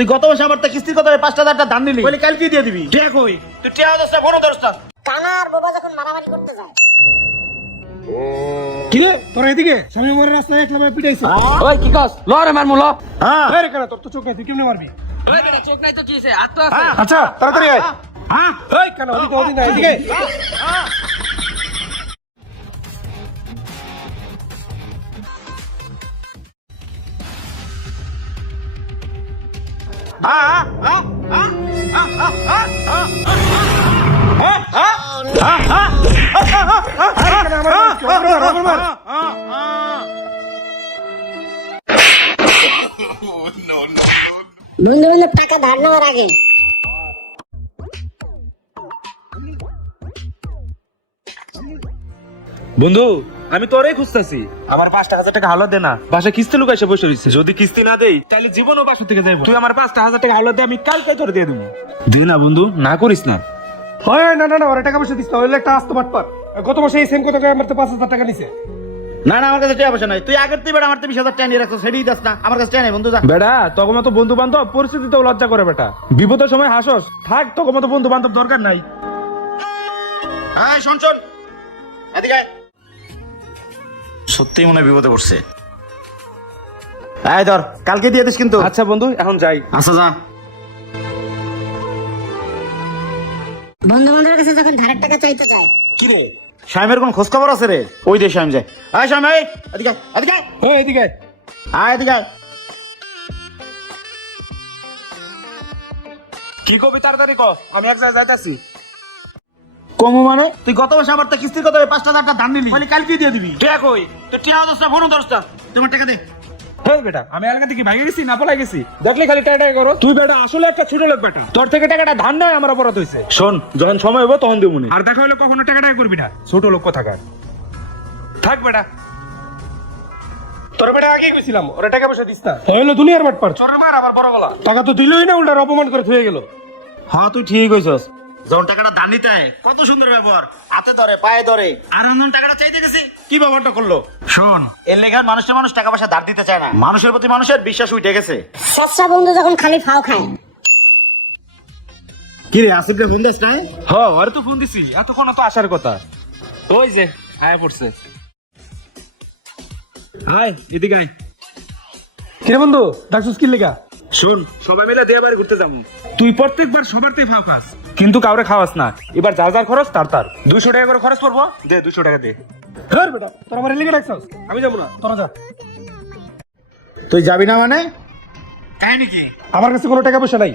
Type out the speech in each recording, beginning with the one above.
তুই গত মাসে আমার কিস্তির কথা 5,000 টাকা ধার নিলি, বলি কালকে দিয়ে দিবি। টিয়া কই? তুই টিয়া দছটা ফোন দছটা। কানা আর বাবা যখন মারামারি করতে যায়, কি রে তোর এদিকে স্বামী মরে রাস্তায় একলা ভাবে পিটাইছে। ওই কি কস লরে মারমু ল। হ্যাঁ আরে কেন তোর তো চোখ নাই, তুই কেমনে মারবি? ওই বেটা চোখ নাই তো কি হইছে? হাত তো আছে। আচ্ছা তাড়াতাড়ি আয়। হ্যাঁ এই কেন ওদিকে ওদিকে এদিকে। বন্ধু বান্ধব টাকা ধার নেওয়ার আগে বন্ধু আমি তোরেই খুঁজতেছি, আমার 5,000 টাকা হাওলাত দে না। বাসা কিস্তি লুকাইছে বসে রইছে, যদি কিস্তি না দেই তাহলে জীবনও বাসা থেকে যাইবো। তুই আমার 5,000 টাকা হাওলাত দে, আমি কালকে তোরে দিয়ে দেবো। দে না বন্ধু, না করিস না। ওই না না না ওরে টাকা পয়সা দিস না, ওইলে একটা আস্ত বাটপার। গত মাসে এই সেম কথা কয়ে আমার তো 5,000 টাকা নিছে। না না আমার কাছে টাকা পয়সা নাই। তুই আগের তুই বেটা আমার 20,000 টাকা নিয়ে রাখছিস, সেটাই দাস না। আমার কাছে টাকা নাই বন্ধু, যা। বেটা তখন মতো বন্ধু বান্ধব পরিস্থিতিতেও লজ্জা করে বেটা, বিপদের সময় হাসস থাক, তখন মতো বন্ধু বান্ধব দরকার নাই। হ্যাঁ শোন শোন, এদিকে আয়। সত্যি মনে হয় বিপদে পড়ছে। এই ধর, কালকে দিয়ে দিস কিন্তু। আচ্ছা বন্ধু এখন যাই। আচ্ছা যা। বন্ধু বান্ধবের কাছে যখন ধারের টাকা চাইতে যায়, কি রে শাইমের কোন খোঁজ খবর আছে রে? ওই দে শাইম যায়। আয় শাইম, এই এদিকে আয়, এদিকে আয়। ওই এদিকে আয়। আয় এদিকে আয়। কি কবি তাড়াতাড়ি ক, আমি এক জায়গায় যাইতাছি। কমু মানে? তুই গত মাসে আমার কিস্তির কথা 5,000 টাকা ধার নিলি, বলি কালকে দিয়ে দিবি। টিয়া কই? তুই টিয়া দছটা ফোন দছটা। তোমার টাকা দে। হেই বেটা আমি এলাকা থেকে ভাগে গেছি না পলাই গেছি, দেখলে খালি টাকা টাকা করো। তুই বেটা আসলে একটা ছোট লোক বেটা, তোর থেকে টাকাটা ধার নয় আমার অপরাধ হইছে। শোন যখন সময় হবে তখন দেবো, আর দেখা হলে কখনো টাকা টাকা করবি না, ছোট লোক কোথাকার। থাক বেটা। তোর বেটা আগে কইছিলাম ওরে টাকা পয়সা দিস না, হইলো দুনিয়ার বাটপার। চোরের মার আবার বড় গলা। টাকা তো দিলই না, উল্টা অপমান করে থুয়ে গেল। হ্যাঁ তুই ঠিক কইছস। যখন টাকাটা ধার নিতে হয় কত সুন্দর ব্যবহার, হাতে ধরে পায়ে ধরে। আর যখন টাকাটা চাইতে গেছি কি ব্যবহারটা করলো। শোন, এর লেগে মানুষের মানুষ টাকা পয়সা ধার দিতে চায় না, মানুষের প্রতি মানুষের বিশ্বাস উঠে গেছে। সস্তা বন্ধু যখন খালি ফাও খায়। কি রে আসিফকে ফোন দিস না? হ্যাঁ আরে তো ফোন দিছি, এতক্ষণ তো আসার কথা। ওই যে আয়া পড়ছে। হাই এদিকে আয়। কিরে বন্ধু ডাকছস কি লেগা? শোন সবাই মিলে দিয়ে বাড়ি ঘুরতে যাবো। তুই প্রত্যেকবার সবার তে ফাও খাস, কিন্তু কাউরে খাওয়াস না। এবার যার যার খরচ তার তার 200 টাকা করে খরচ পড়বো, দে 200 টাকা দে। ধর বেটা তোর আমার লেগে ডাকছস, আমি যাবো না, তোরা যা। তুই যাবি না মানে? কাহিনী কি? আমার কাছে কোনো টাকা পয়সা নাই।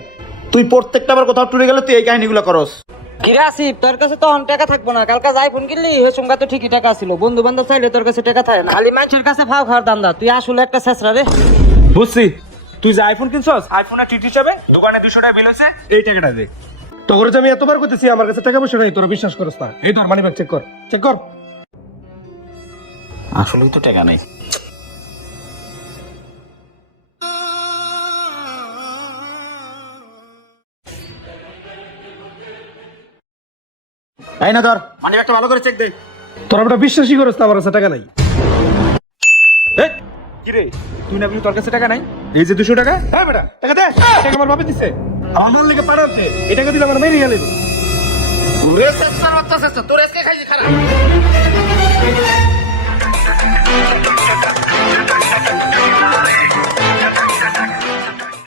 তুই প্রত্যেকটা বার কোথাও টুরে গেলে তুই এই কাহিনীগুলো করস। কিরে আসিফ তোর কাছে তো টাকা থাকবো না, কালকে যাই ফোন কিনলি ওই সঙ্গে তো ঠিকই টাকা ছিল। বন্ধু বান্ধব চাইলে তোর কাছে টাকা থাকে না, খালি মানুষের কাছে ফাও খাওয়ার দান্দা। তুই আসলে একটা ছেঁচড়া রে। বুঝছি, তুই যে আইফোন কিনছস আইফোনের টিট হিসাবে দোকানে 200 টাকা বিল হয়েছে, এই টাকাটা দে। তোর যে আমি এতবার করতেছি আমার কাছে টাকা পয়সা নাই, তোরা বিশ্বাস করস না। এই ধর মানি ব্যাগ চেক কর, চেক কর। আসলেই তো টাকা নেই। এই না ধর, মানি ব্যাগটা ভালো করে চেক দে। তোরা বেটা বিশ্বাসই করস না আমার কাছে টাকা নাই। এই, কি রে তুই না বলি তোর কাছে টাকা নাই? এই যে 200 টাকা। হ্যাঁ বেটা টাকা দে, টাকা আমার বাপে দিছে। আমার লেগে পাঠাতে এই টাকা দিলে আমার মেরে গেলে। ওরে সেসার বাচ্চা সেসার, তোর আজকে খাইছি খারাপ।